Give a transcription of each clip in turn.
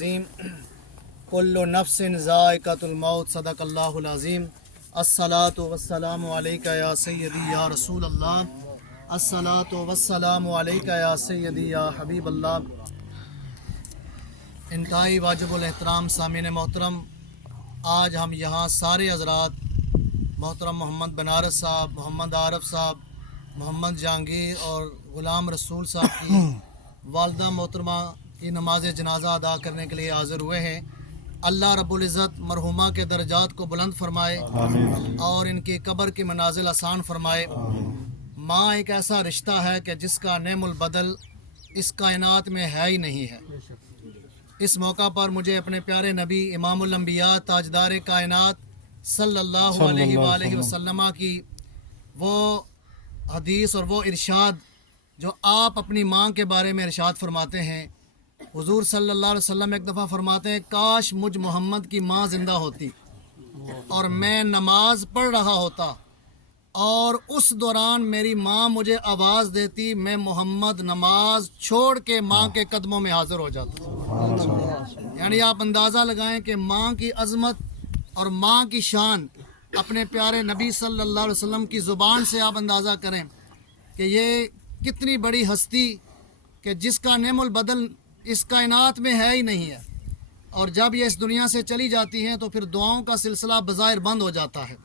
कुल्लु नफ्सिन ज़ाइक़तुल मौत सदक़ल्लाहुल अज़ीम। अस्सलातु वस्सलामु अलैका या सय्यदी या रसूल अल्लाह, अस्सलातु वस्सलामु अलैका या सय्यदी या हबीब अल्लाह। इंतहाई वाजिबुल एहतराम सामीन मोहतरम, आज हम यहाँ सारे हज़रात मोहतरम मोहम्मद बनारस साहब, मोहम्मद आरफ साहब, मोहम्मद जहांगीर और ग़ुलाम रसूल साहब की वालदा मोहतरमा की नमाज जनाजा अदा करने के लिए हाज़िर हुए हैं। अल्लाह रब्बुल इज़्ज़त मरहुमा के दर्जात को बुलंद फरमाए और इनकी कब्र की मनाजिल आसान फरमाए। माँ एक ऐसा रिश्ता है कि जिसका नेमुल बदल इस कायनात में है ही नहीं है। इस मौका पर मुझे अपने प्यारे नबी इमामुल अंबिया ताजदार कायनात सल्लल्लाहु अलैहि वसल्लम की वो हदीस और वो इरशाद जो आप अपनी माँ के बारे में इरशाद फरमाते हैं। हुजूर सल्लल्लाहु अलैहि वसल्लम एक दफ़ा फरमाते हैं, काश मुझ मोहम्मद की माँ ज़िंदा होती और मैं नमाज पढ़ रहा होता और उस दौरान मेरी माँ मुझे आवाज़ देती, मैं मोहम्मद नमाज छोड़ के माँ के कदमों में हाज़िर हो जाता। यानी आप अंदाज़ा लगाएं कि माँ की अज़मत और माँ की शान अपने प्यारे नबी सल्लल्लाहु अलैहि वसल्लम की ज़ुबान से आप अंदाज़ा करें कि ये कितनी बड़ी हस्ती कि जिसका नेमुल बदल इस कायनात में है ही नहीं है। और जब ये इस दुनिया से चली जाती हैं तो फिर दुआओं का सिलसिला बज़ाहिर बंद हो जाता है,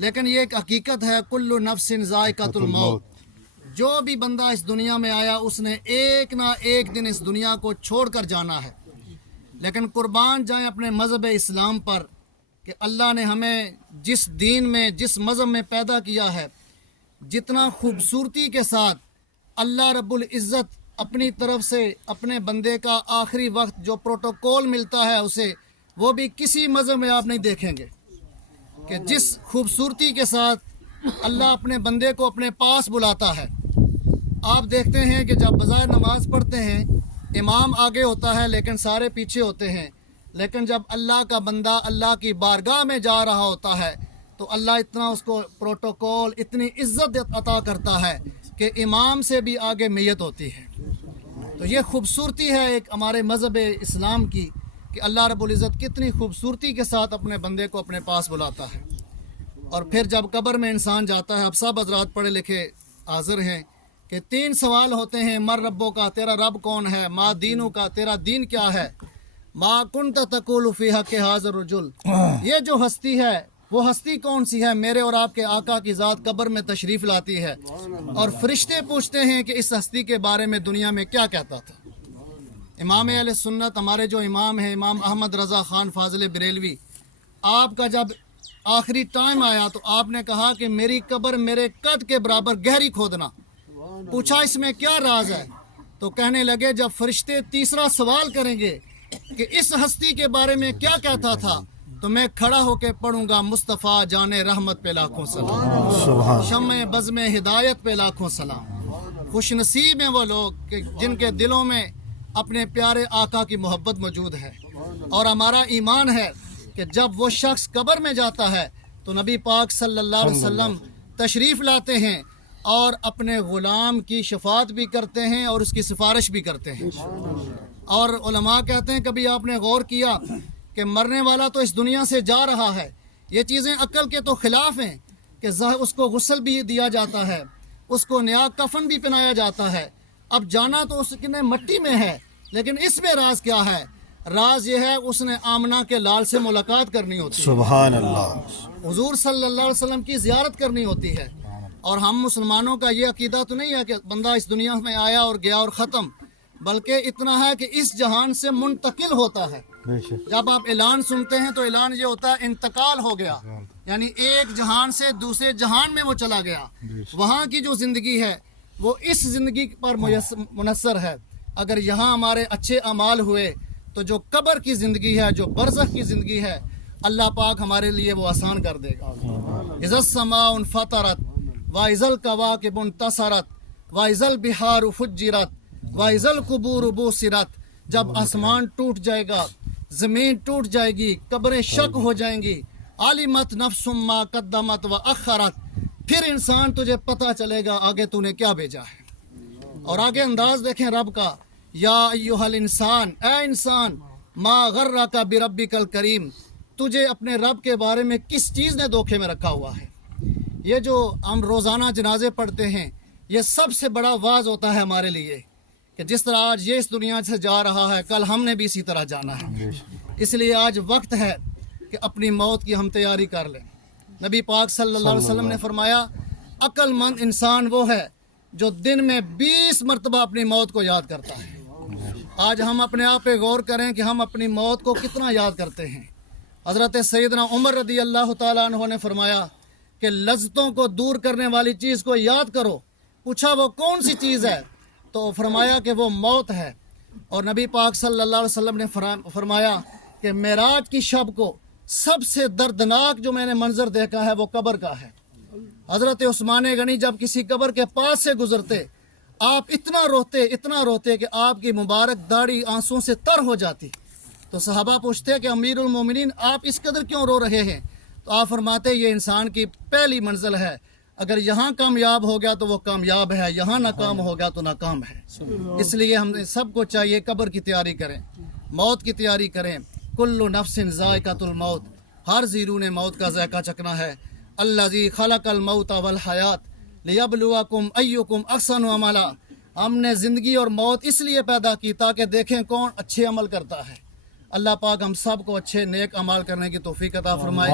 लेकिन ये एक हकीकत है, कुल्लु नफ्सिन ज़ाइक़तुल मौत। जो भी बंदा इस दुनिया में आया उसने एक ना एक दिन इस दुनिया को छोड़ कर जाना है। लेकिन कुर्बान जाएं अपने मज़हब इस्लाम पर कि अल्लाह ने हमें जिस दीन में, जिस मज़हब में पैदा किया है, जितना खूबसूरती के साथ अल्लाह रब्बुल इज़्ज़त अपनी तरफ से अपने बंदे का आखिरी वक्त जो प्रोटोकॉल मिलता है उसे, वो भी किसी मज़हब में आप नहीं देखेंगे कि जिस खूबसूरती के साथ अल्लाह अपने बंदे को अपने पास बुलाता है। आप देखते हैं कि जब बज़ार नमाज पढ़ते हैं इमाम आगे होता है लेकिन सारे पीछे होते हैं, लेकिन जब अल्लाह का बंदा अल्लाह की बारगाह में जा रहा होता है तो अल्लाह इतना उसको प्रोटोकॉल, इतनी इज़्ज़त अता करता है कि इमाम से भी आगे मैयत होती है। तो ये खूबसूरती है एक हमारे मज़हब इस्लाम की कि अल्लाह रब्बुल इज़्ज़त कितनी खूबसूरती के साथ अपने बंदे को अपने पास बुलाता है। और फिर जब कब्र में इंसान जाता है, अब सब हज़रात पढ़े लिखे हाज़िर हैं कि 3 सवाल होते हैं, मर रब्बो का, तेरा रब कौन है, मा दीनू का, तेरा दीन क्या है, मा कुन्त तक़ूलु फ़ी हक़्क़ि हाज़िर रजुल, ये जो हस्ती है वो हस्ती कौन सी है। मेरे और आपके आका की ज़ात कब्र में तशरीफ़ लाती है और फरिश्ते पूछते हैं कि इस हस्ती के बारे में दुनिया में क्या कहता था। इमाम अहले सुन्नत हमारे जो इमाम हैं, इमाम अहमद रज़ा ख़ान फ़ाज़िल बरेलवी, आपका जब आखिरी टाइम आया तो आपने कहा कि मेरी कब्र मेरे कद के बराबर गहरी खोदना। पूछा इसमें क्या राज है, तो कहने लगे जब फरिश्ते तीसरा सवाल करेंगे कि इस हस्ती के बारे में क्या कहता था तो मैं खड़ा होकर पढ़ूंगा, मुस्तफ़ा जाने रहमत पे लाखों सलाम, शम्मे बज़्मे हिदायत पे लाखों सलाम। खुश नसीब हैं वो लोग कि जिनके दिलों में अपने प्यारे आका की मोहब्बत मौजूद है। और हमारा ईमान है कि जब वो शख्स कब्र में जाता है तो नबी पाक सल्लल्लाहु अलैहि वसल्लम तशरीफ़ लाते हैं और अपने ग़ुलाम की शफ़ाअत भी करते हैं और उसकी सिफारिश भी करते हैं। और उलमा कहते हैं, कभी आपने गौर किया कि मरने वाला तो इस दुनिया से जा रहा है, ये चीज़ें अक्ल के तो ख़िलाफ़ हैं कि उसको गुस्ल भी दिया जाता है, उसको नया कफन भी पहनाया जाता है। अब जाना तो उसने मट्टी में है, लेकिन इसमें राज क्या है? राज ये है उसने आमना के लाल से मुलाकात करनी होती है, सुभान अल्लाह, हुजूर सल्लल्लाहु अलैहि वसल्लम की ज़ियारत करनी होती है। और हम मुसलमानों का ये अकीदा तो नहीं है कि बंदा इस दुनिया में आया और गया और ख़त्म, बल्कि इतना है कि इस जहान से मुंतकिल होता है। जब आप ऐलान सुनते हैं तो ऐलान ये होता है इंतकाल हो गया, यानी एक जहान से दूसरे जहान में वो चला गया। वहाँ की जो ज़िंदगी है वो इस ज़िंदगी पर मुनस्सर है। अगर यहाँ हमारे अच्छे अमाल हुए तो जो कब्र की ज़िंदगी है, जो बरज़ख की ज़िंदगी है, अल्लाह पाक हमारे लिए वो आसान कर देगा। इज़्ज़स समाउन फतरत व इज़ल कवाकिबुन तसरत व इज़ल बिहारु फुज्जिरत व इज़ल कुबूर बुसिरत, जब आसमान टूट जाएगा, ज़मीन टूट जाएगी, कब्रें शक हो जाएंगी, आलिमत नफ्सुम मा कद्दमत व अखरत, फिर इंसान तुझे पता चलेगा आगे तूने क्या भेजा है। और आगे अंदाज देखें रब का, या अय्युहल इंसान, ए इंसान ما غرک بربکل کریم، تجھے اپنے رب کے بارے میں کس چیز نے دھوکے میں رکھا ہوا ہے۔ یہ جو ہم روزانہ جنازے پڑھتے ہیں، یہ سب سے بڑا واعظ ہوتا ہے ہمارے لیے کہ جس طرح آج یہ اس دنیا سے جا رہا ہے، کل ہم نے بھی اسی طرح جانا ہے۔ اس لیے آج وقت ہے کہ اپنی موت کی ہم تیاری کر لیں۔ نبی پاک صلی اللہ علیہ وسلم نے فرمایا، عقل مند انسان وہ ہے جو دن میں 20 مرتبہ اپنی موت کو یاد کرتا ہے۔ آج ہم اپنے آپ پہ غور کریں کہ ہم اپنی موت کو کتنا یاد کرتے ہیں۔ حضرت سیدنا عمر رضی اللہ تعالیٰ عنہ نے فرمایا کہ لذتوں کو دور کرنے والی چیز کو یاد کرو۔ پوچھا وہ کون سی چیز ہے؟ تو فرمایا کہ وہ موت ہے۔ اور نبی پاک صلی اللہ علیہ وسلم نے فرمایا کہ معراج کی شب کو سب سے دردناک جو میں نے منظر دیکھا ہے وہ قبر کا ہے۔ حضرت عثمان غنی جب کسی قبر کے پاس سے گزرتے، آپ اتنا روتے کہ آپ کی مبارک داڑھی آنسوں سے تر ہو جاتی۔ تو صحابہ پوچھتے کہ امیر المومنین آپ اس قدر کیوں رو رہے ہیں؟ تو آپ فرماتے یہ انسان کی پہلی منزل ہے، اگر یہاں کامیاب ہو گیا تو وہ کامیاب ہے، یہاں ناکام ہو گیا تو ناکام ہے۔ اس لیے ہم سب کو چاہیے قبر کی تیاری کریں، موت کی تیاری کریں۔ کل نفس ذائقۃ الموت، ہر زیرو نے موت کا ذائقہ چکنا ہے۔ الذی خلق الموت والحیات لیبلوکم ایکم احسن عملا، ہم نے زندگی اور موت اس لیے پیدا کی تاکہ دیکھیں کون اچھے عمل کرتا ہے۔ اللہ پاک ہم سب کو اچھے نیک عمل کرنے کی توفیق عطا فرمائے۔